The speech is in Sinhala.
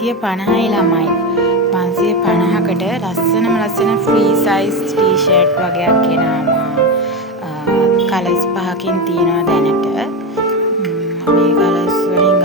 550යි ළමයි. 550කට ලස්සන ෆ්‍රී සයිස් ටී-ෂර්ට් වගේක් ගෙනාවා. කලර්ස් 5කින් තියෙනවා දැනට. මේ කලර්ස් වලින්